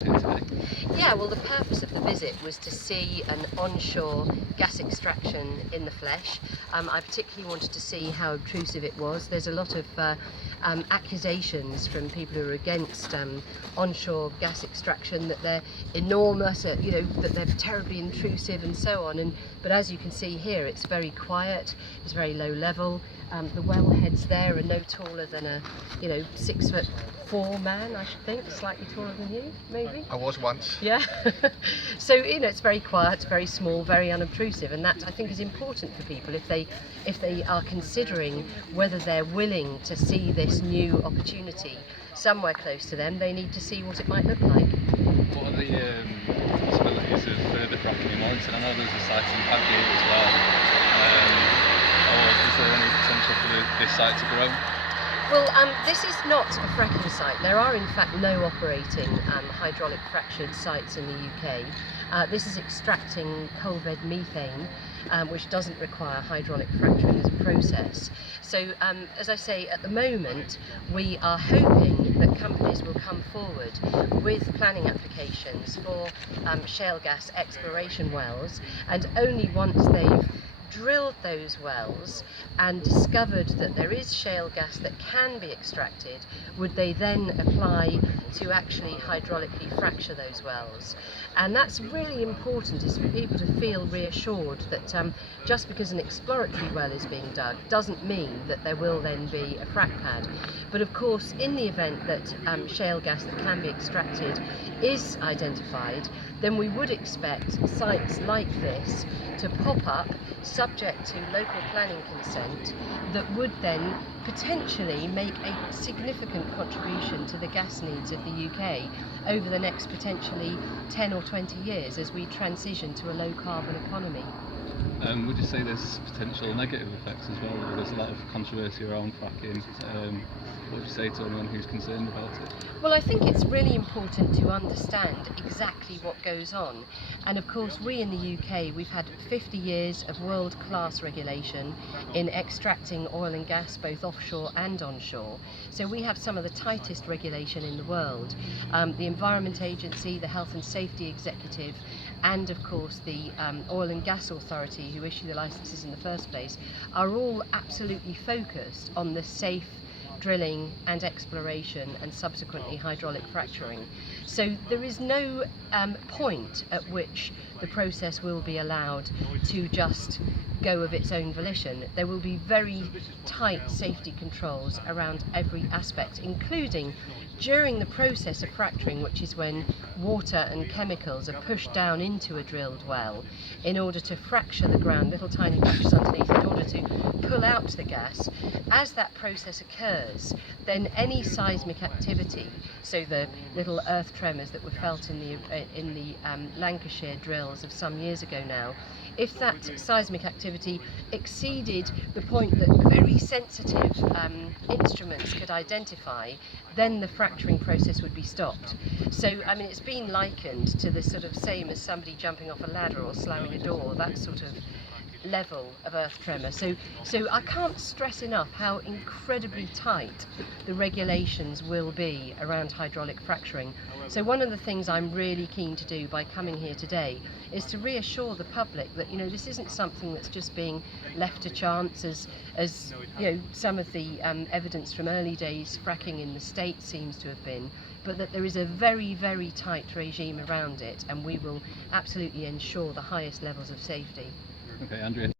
today? Yeah, well, the purpose of the visit was to see an onshore gas extraction in the flesh. I particularly wanted to see how obtrusive it was. There's a lot of accusations from people who are against onshore gas extraction that they're enormous, that they're terribly intrusive and so on. But as you can see here, it's very quiet, it's very low level. The wellheads there are no taller than a 6'4" man, I should think, slightly taller than you, maybe. I was once. Yeah. So it's very quiet, it's very small, very unobtrusive, and that I think is important for people if they are considering whether they're willing to see this new opportunity somewhere close to them. They need to see what it might look like. What are the possibilities of further fracking in Warrington? I know there's a site in Padgate as well. Or is there any potential for this site to grow? Well, this is not a fracking site. There are in fact no operating hydraulic fractured sites in the UK. This is extracting coal bed methane, which doesn't require hydraulic fracturing as a process. So as I say, at the moment we are hoping that companies will come forward with planning applications for shale gas exploration wells, and only once they've drilled those wells and discovered that there is shale gas that can be extracted, would they then apply to actually hydraulically fracture those wells. And that's really important, is for people to feel reassured that just because an exploratory well is being dug doesn't mean that there will then be a frac pad. But of course, in the event that shale gas that can be extracted is identified, then we would expect sites like this to pop up, subject to local planning consent, that would then potentially make a significant contribution to the gas needs of the UK over the next potentially 10 or 20 years as we transition to a low carbon economy. Would you say there's potential negative effects as well? There's a lot of controversy around fracking. What would you say to anyone who's concerned about it? Well, I think it's really important to understand exactly what goes on. And of course, we in the UK, we've had 50 years of world-class regulation in extracting oil and gas, both offshore and onshore. So we have some of the tightest regulation in the world. The Environment Agency, the Health and Safety Executive, and of course the Oil and Gas Authority, who issue the licenses in the first place, are all absolutely focused on the safe drilling and exploration and subsequently hydraulic fracturing. So there is no point at which the process will be allowed to just go of its own volition. There will be very tight safety controls around every aspect, including during the process of fracturing, which is when water and chemicals are pushed down into a drilled well in order to fracture the ground, little tiny fractures underneath, in order to pull out the gas. As that process occurs, then any seismic activity, so the little earth tremors that were felt in the Lancashire drills of some years ago now, if that seismic activity exceeded the point that very sensitive instruments could identify, then the fracturing process would be stopped. So, I mean, it's been likened to the sort of same as somebody jumping off a ladder or slamming a door, that sort of level of earth tremor. So I can't stress enough how incredibly tight the regulations will be around hydraulic fracturing. So one of the things I'm really keen to do by coming here today is to reassure the public that this isn't something that's just being left to chance, as some of the evidence from early days fracking in the States seems to have been, but that there is a very, very tight regime around it, and we will absolutely ensure the highest levels of safety. Okay, Andrea.